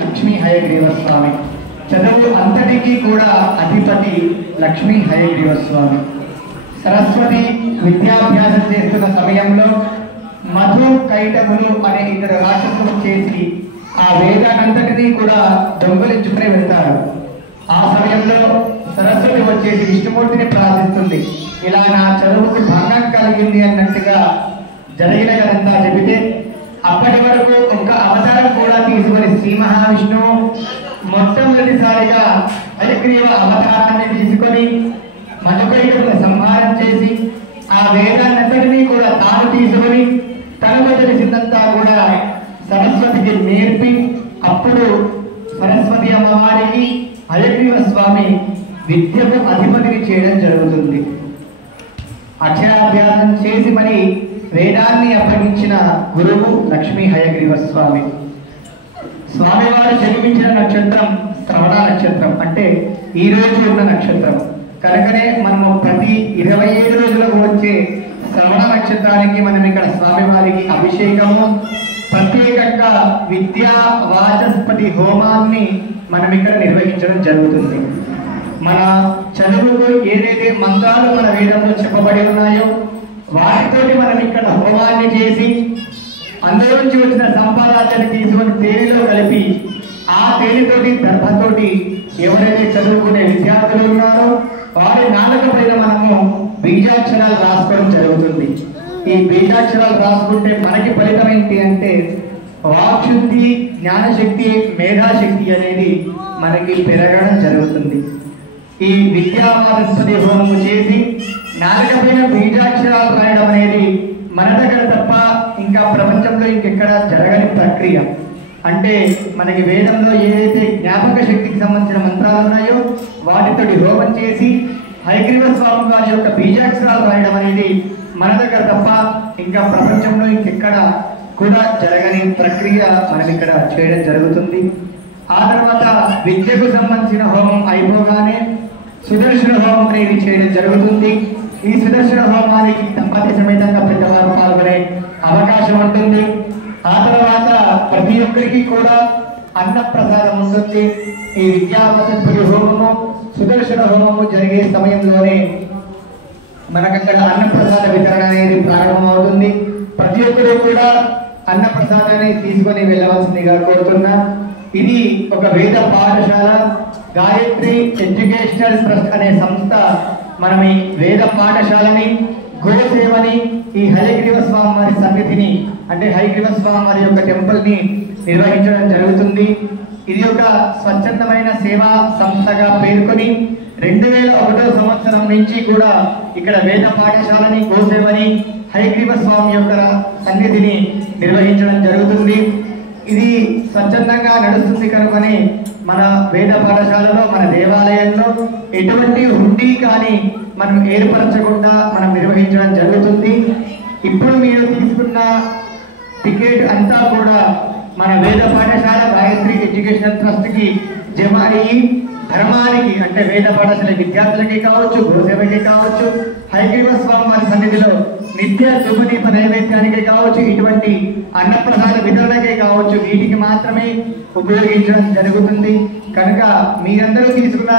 లక్ష్మీ హయగ్రీవ స్వామి. చదువు అంతటికీ కూడా అధిపతి లక్ష్మీ హయగ్రీవ స్వామి. సరస్వతి విద్యాభ్యాసం చేస్తున్న సమయంలో మధు కైటములు అనే ఇద్దరు రాక్షసులు చేసి ఆ వేదానంతటినీ కూడా దొంగలించుకుని వెళ్తారు. ఆ సమయంలో సరస్వతి వచ్చేసి విష్ణుమూర్తిని ప్రార్థిస్తుంది. ఇలా నా చదువుకు భంగం కలిగింది అన్నట్టుగా జరిగిన కదంతా చెబితే అప్పటి వరకు ఒక అవతారం కూడా తీసుకొని శ్రీ మహావిష్ణువు మొట్టమొదటిసారిగా హయగ్రీవ అవతారాన్ని తీసుకొని మధుకైటముల సంహారం చేసి ఆ వేదాన్నంతటినీ కూడా తాను తీసుకొని తనకు తెలిసిందంతా కూడా సరస్వతికి నేర్పి అప్పుడు సరస్వతి అమ్మవారికి హయగ్రీవ స్వామి విద్యకు అధిపతిని చేయడం జరుగుతుంది. అక్షరాభ్యాసం చేసి మరి వేదాన్ని అప్పగించిన గురువు లక్ష్మీ హయగ్రీవ స్వామి. స్వామివారు జన్మించిన నక్షత్రం శ్రవణ నక్షత్రం, అంటే ఈ రోజు ఉన్న నక్షత్రం. కనుకనే మనము ప్రతి 27 రోజులకు వచ్చే శ్రవణ నక్షత్రానికి మనం ఇక్కడ స్వామివారికి అభిషేకము, ప్రత్యేకంగా విద్యా వాచస్పతి హోమాన్ని మనం ఇక్కడ నిర్వహించడం జరుగుతుంది. మన చదువుకు ఏదైతే మంత్రాలు మన వేదంలో చెప్పబడి ఉన్నాయో వాటితోటి మనం ఇక్కడ హోమాన్ని చేసి అందులో నుంచి వచ్చిన సంపాదాన్ని తీసుకొని తేలిలో కలిపి ఆ తేలితోటి దర్భతోటి ఎవరైతే చదువుకునే విద్యార్థులు ఉన్నారో వారి నాలుక పైన మనము బీజాక్షరాలు రాసుకోవడం జరుగుతుంది. ఈ బీజాక్షరాలు రాసుకుంటే మనకి ఫలితం ఏంటి అంటే వాక్శుద్ధి, జ్ఞానశక్తి, మేధాశక్తి అనేది మనకి పెరగడం జరుగుతుంది. ఈ విద్యావాచస్పతి హోమము చేసి నాలుక పైన బీజాక్షరాలు రాయడం అనేది మన దగ్గర తప్ప ఇంకా ప్రపంచంలో ఇంకెక్కడ జరగని ప్రక్రియ. అంటే మనకి వేదంలో ఏదైతే జ్ఞాపక శక్తికి సంబంధించిన మంత్రాలు ఉన్నాయో వాటితోటి హోమం చేసి హయగ్రీవ స్వామి వారి యొక్క బీజాక్షరాలు రాయడం అనేది మన దగ్గర తప్ప ఇంకా ప్రపంచంలో ఇంకెక్కడ కూడా జరగని ప్రక్రియ మనం ఇక్కడ చేయడం జరుగుతుంది. ఆ తర్వాత విద్యకు సంబంధించిన హోమం అయిపోగానే సుదర్శన హోమం అనేది చేయడం జరుగుతుంది. ఈ సుదర్శన హోమానికి దంపతి సమేతంగా పెద్దవారు పాల్గొనే అవకాశం ఉంటుంది. ఆ తర్వాత ప్రతి ఒక్కరికి కూడా అన్న ప్రసాదం ఉంటుంది. ఈ విద్యావాచస్పతి హోమము, సుదర్శన హోమము జరిగే సమయంలోనే మనకక్కడ అన్నప్రసాద వితరణ అనేది ప్రారంభమవుతుంది. ప్రతి ఒక్కరు కూడా అన్న ప్రసాదాన్ని తీసుకొని వెళ్ళవలసిందిగా కోరుతున్నా. ఇది ఒక వేద పాఠశాల, గాయత్రి ఎడ్యుకేషనల్ ట్రస్ట్ అనే సంస్థ మనం ఈ వేద పాఠశాలని, గోసేవని, ఈ హయగ్రీవ స్వామి వారి సన్నిధిని అంటే హయగ్రీవ స్వామి వారి యొక్క టెంపుల్ ని నిర్వహించడం జరుగుతుంది. ఇది ఒక స్వచ్ఛందమైన సేవా సంస్థగా పేర్కొని 2001 సంవత్సరం నుంచి కూడా ఇక్కడ వేద పాఠశాలని, గోసేవని, హయగ్రీవ స్వామి యొక్క సన్నిధిని నిర్వహించడం జరుగుతుంది. ఇది స్వచ్ఛందంగా నడుస్తుంది కనుకనే మన వేద పాఠశాలలో, మన దేవాలయంలో ఎటువంటి హుండీ కానీ మనం ఏర్పరచకుండా మనం నిర్వహించడం జరుగుతుంది. ఇప్పుడు మీరు తీసుకున్న టికెట్ అంతా కూడా మన వేద పాఠశాల గాయత్రి ఎడ్యుకేషనల్ ట్రస్ట్ కి జమ అయ్యి ధర్మానికి అంటే వేద పాఠశాల విద్యార్థులకి కావచ్చు, గోసేవకి కావచ్చు, హయగ్రీవ స్వామి వారి సన్నిధిలో నిత్య శుభదీప నైవేద్యానికి కావచ్చు, ఇటువంటి అన్నప్రసాద వితరణకే కావచ్చు, వీటికి మాత్రమే ఉపయోగించడం జరుగుతుంది. కనుక మీరందరూ తీసుకున్న